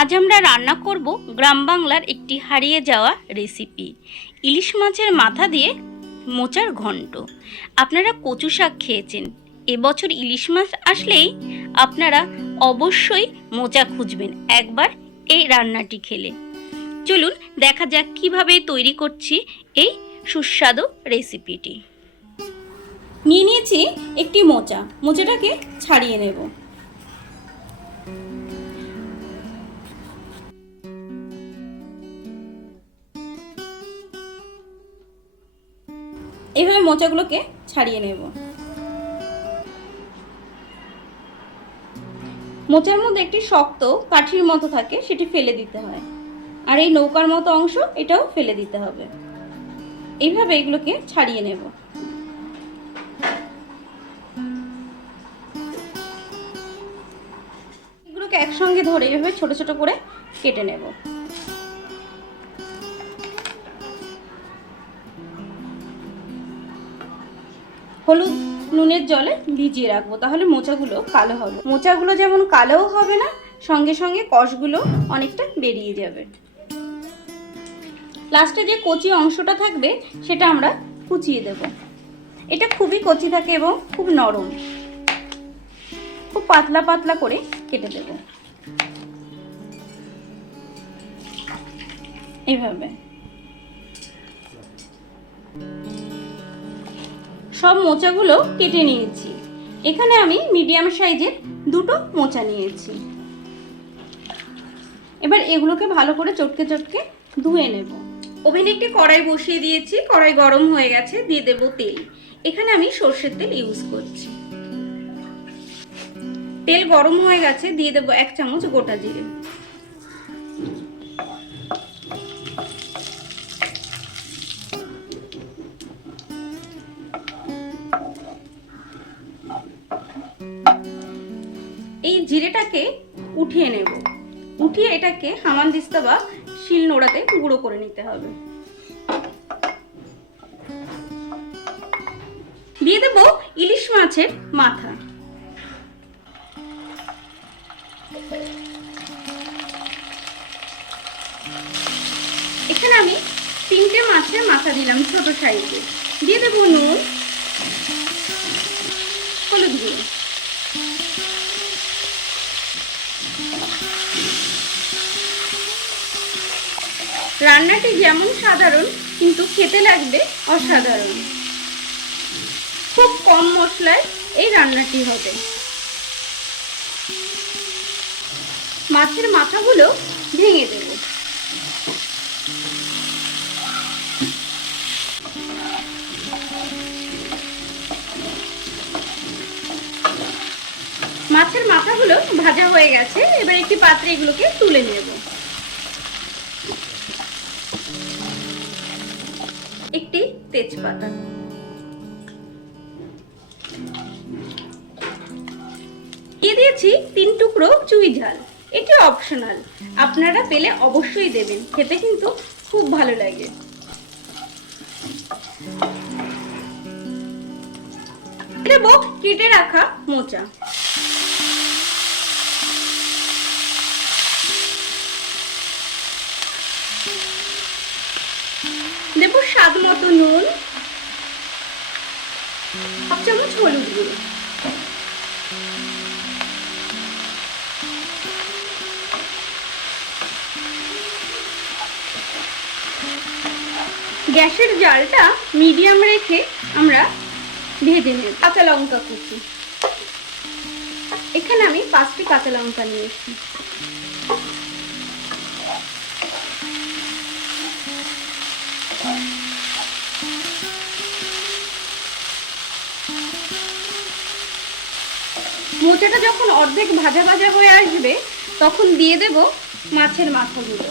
আজ আমরা রান্না করব গ্রাম বাংলার একটি হারিয়ে যাওয়া রেসিপি ইলিশ মাছের মাথা দিয়ে মোচার ঘন্ট। আপনারা কচু শাক খেয়েছেন। এবছর ইলিশ মাছ আসলেই আপনারা অবশ্যই মোচা খুঁজবেন একবার এই রান্নাটি খেলে। চলুন দেখা যাক কীভাবে তৈরি করছি এই সুস্বাদু রেসিপিটি নিয়ে নিয়েছি একটি মোচা। মোচাটাকে ছাড়িয়ে নেব। এইভাবে মোচাগুলোকে ছাড়িয়ে নেব। মোচার মধ্যে একটি শক্ত কাঠির মতো থাকে, সেটি ফেলে দিতে হয়। আর এই নৌকার মতো অংশ এটাও ফেলে দিতে হবে। এইভাবে এগুলোকে ছাড়িয়ে নেব। এগুলোকে একসঙ্গে ধরে এভাবে ছোট ছোট করে কেটে নেব। হলুদ নুনের জলে ভিজিয়ে রাখব। তাহলে মোচাগুলো কালো হবে। মোচাগুলো যেমন কালোও হবে না, সঙ্গে সঙ্গে কষগুলো অনেকটা বেরিয়ে যাবে। লাস্টে যে কচি অংশটা থাকবে, সেটা আমরা কুচিয়ে দেব। এটা খুবই কচি থাকে এবং খুব নরম। খুব পাতলা পাতলা করে কেটে দেব। এইভাবে সব মোচাগুলো কেটে নিয়েছি। এখানে আমি মিডিয়াম সাইজের দুটো মোচা নিয়েছি। এবার এগুলোকে ভালো করে চটকে চটকে ধুয়ে নেব। ওভেনে একটি কড়াই বসিয়ে দিয়েছি, কড়াই গরম হয়ে গেছে, দিয়ে দেব তেল। এখানে আমি সর্ষের তেল ইউজ করছি। তেল গরম হয়ে গেছে, দিয়ে দেব এক চামচ গোটা জিরে। এই জিরেটাকে উঠিয়ে নেব। উঠিয়ে এটাকে হামান দিস্তা বা শিল নোড়াতে গুঁড়ো করে নিতে হবে। দিয়ে দেব ইলিশ মাছের মাথা। এখানে আমি তিনটে মাছের মাথা দিলাম ছোট সাইজে। দিয়ে দেবো নুন, হলুদ গুঁড়ো। রান্নাটি যেমন সাধারণ, কিন্তু খেতে লাগবে অসাধারণ। খুব কম মশলায় এই রান্নাটি হবে। মাছের মাথাগুলো ভেঙে দেব। মাছের মাথাগুলো ভাজা হয়ে গেছে, এবার একটি পাত্রে এগুলোকে তুলে নেব। তেজপাতা। দিয়ে দিয়েছি? তিন টুকরো চুই ঝাল। এটি অপশনাল আপনারা পেলে অবশ্যই দেবেন। খেতে কিন্তু খুব ভালো লাগে। দেব কেটে রাখা মোচা। দেব স্বাদ মতো নুন, হাফ চামচ হলুদ গুঁড়ো। গ্যাসের জালটা মিডিয়াম রেখে আমরা ভেজে নেব। কাঁচা লঙ্কা কুচি। এখানে আমি পাঁচটি কাঁচা লঙ্কা নিয়েছি। মোচাটা যখন অর্ধেক ভাজা ভাজা হয়ে আসবে, তখন দিয়ে দেব মাছের মাথাগুলো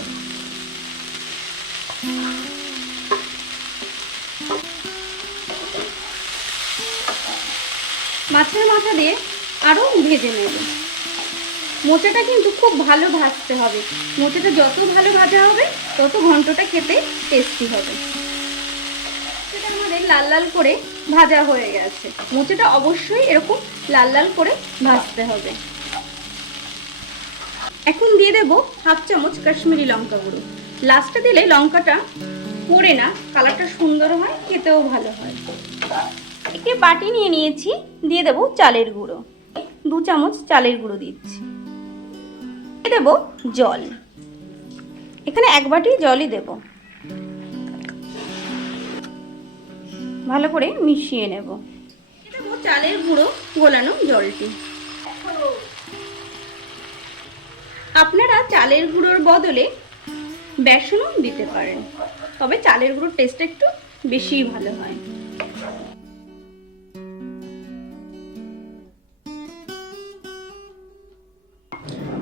মাছের মাথা দিয়ে আরও ভেজে নেব। মোচাটা কিন্তু খুব ভালো ভাজতে হবে। মোচাটা যত ভালো ভাজা হবে, তত ঘন্টটা খেতে টেস্টি হবে। সেটা আমাদের লাল লাল করে ভাজা হয়ে গেছে। মোচাটা অবশ্যই এরকম লাল লাল করে ভাজতে হবে। এখন দিয়ে দেবো হাফ চামচ কাশ্মীরি লঙ্কা গুঁড়ো। লাস্টে দিলে লঙ্কাটা পড়ে না, কালারটা সুন্দর হয়, খেতেও ভালো হয়। একটি বাটি নিয়ে নিয়েছি, দিয়ে দেবো চালের গুঁড়ো। দু চামচ চালের গুঁড়ো দিচ্ছি। দেবো জল। এখানে এক বাটি জলই দেব। ভালো করে মিশিয়ে নেব। চালের গুঁড়ো, গোলানো জলটি। আপনারা চালের গুঁড়োর বদলে বেসনও দিতে পারেন, তবে চালের গুঁড়োর টেস্ট একটু বেশিই ভালো হয়।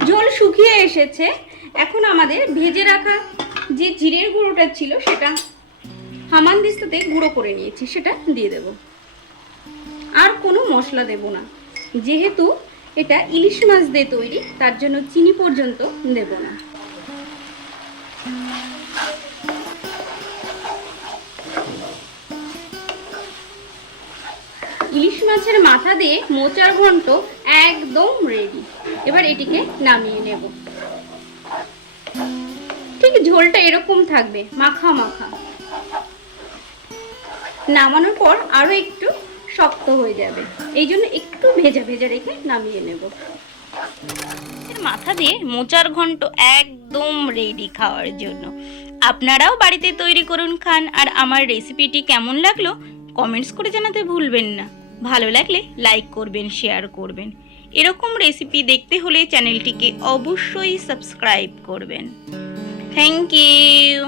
জল শুকিয়ে এসেছে। এখন আমাদের ভেজে রাখা যে জিরের গুঁড়োটা ছিল সেটা হামানদিস্তাতে গুঁড়ো করে নিয়েছি, সেটা দিয়ে দেব। আর কোনো মশলা দেব না। যেহেতু এটা ইলিশ মাছ দিয়ে তৈরি, তার জন্য চিনি পর্যন্ত দেব না। ইলিশ মাছের মাথা দিয়ে মোচার ঘন্ট একদম রেডি এবার এটিকে নামিয়ে নেব। ঠিক ঝোলটা এরকম থাকবে, মাখা মাখা। নামানোর পর আরও একটু শক্ত হয়ে যাবে। এই জন্য একটু ভেজা ভেজা রেখে নামিয়ে নেব। মাথা দিয়ে মোচার ঘন্ট একদম রেডি খাওয়ার জন্য। আপনারাও বাড়িতে তৈরি করুন খান। আর আমার রেসিপিটি কেমন লাগল কমেন্টস করে জানাতে ভুলবেন না। ভালো লাগলে লাইক করবেন শেয়ার করবেন। এরকম রেসিপি দেখতে হলে চ্যানেলটিকে অবশ্যই সাবস্ক্রাইব করবেন। Thank you